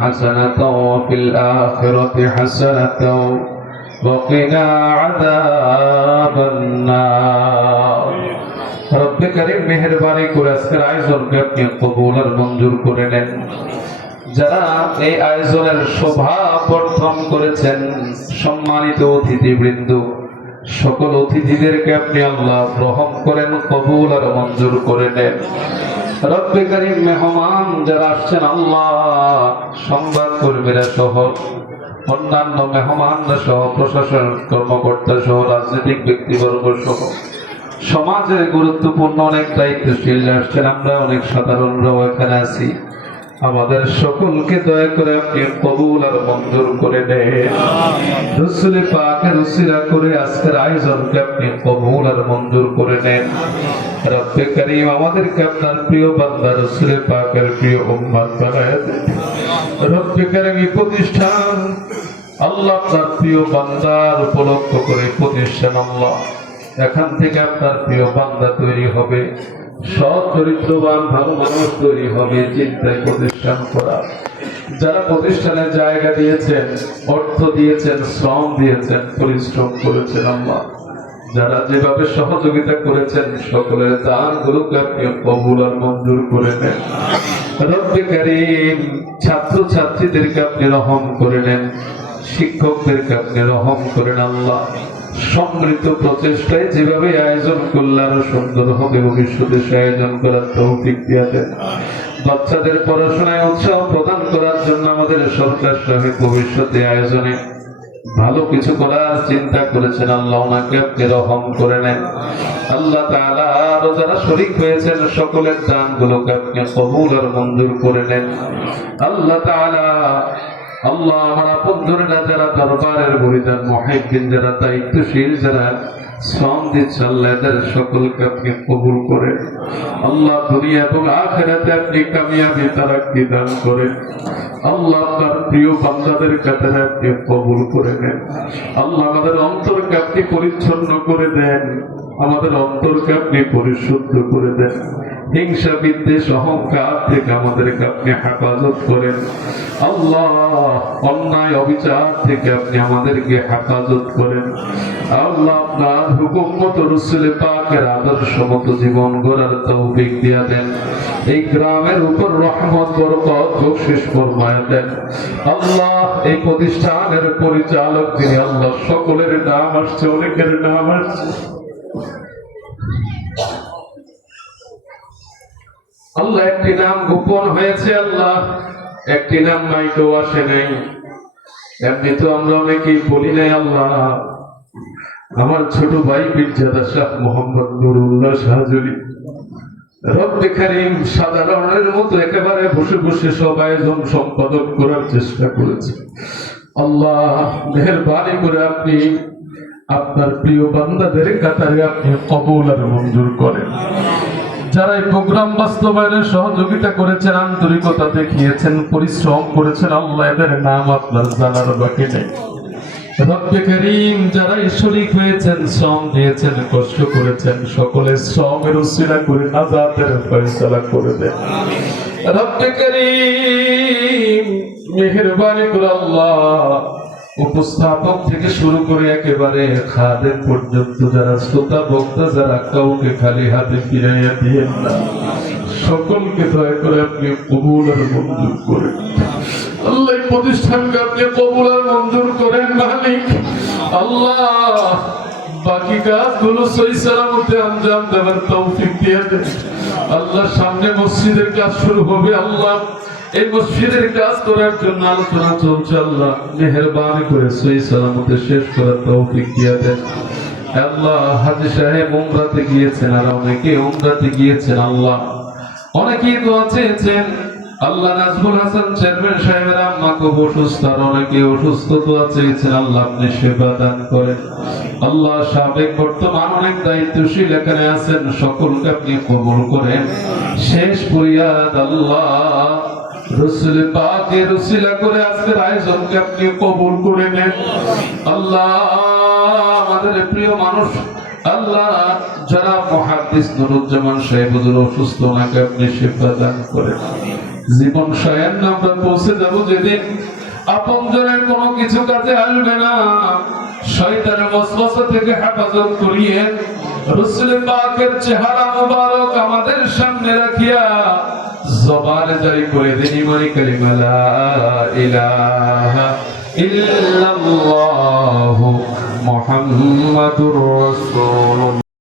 حسنة وفي الآخرة حسنة وقنا عذاب النار رب كريم মেহেরবানি করে আজকের আয়োজনকে আপনি কবুল আর মঞ্জুর করে নেন। যারা এই আয়োজনের শোভা বর্ধন করেছেন, সম্মানিত অতিথিবৃন্দ, সকল অতিথিদেরকে আপনি আল্লাহ গ্রহণ করেন, কবুল আর মঞ্জুর করে নেন। রব্বে কারীম মেহমান যারা আসছেন আল্লাহ, সংবাদ কর্মীরা সহ অন্যান্য মেহমানরা সহ প্রশাসন কর্মকর্তা সহ রাজনৈতিক ব্যক্তিবর্গ সহ সমাজের গুরুত্বপূর্ণ অনেক দায়িত্বশীল আসছেন, আমরা অনেক সাধারণরাও এখানে আছি। আমাদের সকলকে দয়া করে আপনি কবুল আর মঞ্জুর করে নেন। রাসূল পাকের উসিলা করে আজকের আয়োজনকে আপনি কবুল আর মঞ্জুর করে নেন। রব্বে কারীম আমাদেরকে আপনার প্রিয় বান্দা রাসূল পাকের প্রিয় উম্মত বানায় দেন। রব্বে কারীম এই প্রতিষ্ঠান আল্লাহ আপনার প্রিয় বান্দার উপলক্ষ করে প্রতিষ্ঠান আল্লাহ, এখান থেকে আপনার প্রিয় বান্দা তৈরি হবে, সৎ চরিত্রবান ভালো মানুষ তৈরি হবে চিন্তায় প্রতিষ্ঠান করা। যারা প্রতিষ্ঠানে জায়গা দিয়েছেন, অর্থ দিয়েছেন, শ্রম দিয়েছেন, পরিশ্রম করেছেন আল্লাহ, যারা যেভাবে সহযোগিতা করেছেন সকলের দানগুলোকে আপনি কবুল আর মঞ্জুর করে নেন। রব্বে কারীম ছাত্র ছাত্রীদেরকে আপনি রহম করে নেন, শিক্ষকদেরকে আপনি রহম করেন আল্লাহ। সমৃদ্ধ প্রচেষ্টায় যেভাবে আয়োজন করলে আরো সুন্দর হবে, ভবিষ্যতে সে আয়োজন করার তৌফিক দিয়ে দেন। বাচ্চাদের পড়াশোনায় উৎসাহ প্রদান করার জন্য আমাদের সরকার সাহেব ভবিষ্যতে আয়োজনে ভালো কিছু করার চিন্তা করেছেন আল্লাহ, ওনাকে আপনি রহম করে নেন আল্লাহ তাআলা। আরো যারা শরীক হয়েছেন সকলের দানগুলোকে আপনি কবুল আর মঞ্জুর করে নেন আল্লাহ তাআলা। আল্লাহ আমার আপনজনেরা যারা দরবারের মুরিদান মুহিব্বিন, যারা দায়িত্বশীল, যারা শ্রম দিচ্ছে আল্লাহ, এদের সকলকে আপনি কবুল করেন আল্লাহ। দুনিয়া এবং আখিরাতে আপনি কামিয়াবি তারাক্কি দান করেন আল্লাহ। আপনার প্রিয় বান্দাদের কাতারে আপনি কবুল করে নেন আল্লাহ। আমাদের অন্তরকে আপনি পরিচ্ছন্ন করে দেন, আমাদের অন্তরকে আপনি পরিশুদ্ধ করে দেন। হিংসা, বিদ্বেষ, অহংকার থেকে আমাদেরকে আপনি হেফাজত করেন আল্লাহ। অন্যায় অবিচার থেকে আপনি আমাদেরকে হেফাজত করেন আল্লাহ। আপনার হুকুম মতো রাসূল পাকের আদর্শ মতো জীবন গড়ার তৌফিক দিয়া দেন। এই গ্রামের উপর রহমত বরকত বখশিশ ফরমায় দেন আল্লাহ। এই প্রতিষ্ঠানের পরিচালক যিনি আল্লাহ, সকলের নাম আসছে, অনেকের নাম আসছে আল্লাহ। একটি নাম গোপন হয়েছে আল্লাহ, একটি নাম মাইকেও আসে নাই, এমনি তো আমরা অনেকেই বলি নাই আল্লাহ। আমার ছোট ভাই পীরজাদা শাহ মোহাম্মদ নুরুল্লাহ শাহজুলি রব্বে কারীম সাধারণের মতো একেবারে বসে বসে সব আয়োজন সম্পাদক করার চেষ্টা করেছে আল্লাহ। মেহেরবানি করে আপনি আপনার প্রিয় বান্দাদের কাতারে আপনি কবুল আর মঞ্জুর করেন। যারা এই প্রোগ্রাম বাস্তবায়নে সহযোগিতা করেছেন, আন্তরিকতা দেখিয়েছেন, পরিশ্রম করেছেন আল্লাহ, এদের নাম আপনার জানার বাকি নেই রব্বে কারীম। যারা শরীক হয়েছেন, শ্রম দিয়েছেন, কষ্ট করেছেন, সকলের শ্রমের উসিলা করে নাজাতের ফয়সালা করে দেন রব্বে কারীম। মেহেরবানি করে আল্লাহ, উপস্থাপক থেকে শুরু করে একেবারে খাদেম পর্যন্ত যারা শ্রোতা বক্তা, যারা কাউকে খালি হাতে ফিরাইয়া দিয়েন না, সকলকে দয়া করে আপনি কবুল আর মঞ্জুর করেন আল্লাহ। এই প্রতিষ্ঠানকে আপনি কবুল আর মঞ্জুর করেন মালিক আল্লাহ। বাকি কাজগুলো সহি সালামতে আঞ্জাম দেওয়ার তৌফিক দিয়ে দেন আল্লাহ। সামনে মসজিদের কাজ শুরু হবে আল্লাহ, এই মসজিদের কাজ করার জন্য আলোচনা চলছে আল্লাহ। মেহেরবানি করে সহি সালামতে শেষ করার তৌফিক দিয়ে দেন আল্লাহ। হাজী সাহেব উমরাতে গিয়েছেন, আর অনেকে উমরাতে গিয়েছেন আল্লাহ, অনেকেই দোয়া চেয়েছেন আল্লাহ। নাজমুল হাসান চেয়ারম্যান সাহেবের আম্মা খুব অসুস্থ, আর অনেকে অসুস্থ, দোয়া চেয়েছেন আল্লাহ, আপনি সেবা দান করেন আল্লাহ। সাবেক বর্তমান অনেক দায়িত্বশীল এখানে আছেন, সকলকে আপনি কবুল করেন। শেষ ফরিয়াদ আল্লাহ, রাসূল পাকের উসিলা করে আজকের আয়োজনকে আপনি কবুল করে নেন আল্লাহ। আমাদের প্রিয় মানুষ আল্লাহ, যারা মুহাদ্দিস নুরুজ্জামান সাহেব হুজুর অসুস্থ, ওনাকে আপনি শিফা দান করেন জীবন শয়ান আমরা পৌঁছে যাব যেদিন আপনজনের কোনো কিছু কাজে আসবে না। শয়তানের ওয়াসওয়াসা থেকে হেফাজত করিয়ে রাসূল পাকের চেহারা মুবারক আমাদের সামনে রাখিয়া জবানে জারি করে দেন ইমানি কালিমা লা ইলাহা ইল্লাল্লাহু মুহাম্মাদুর রাসূলুল্লাহ।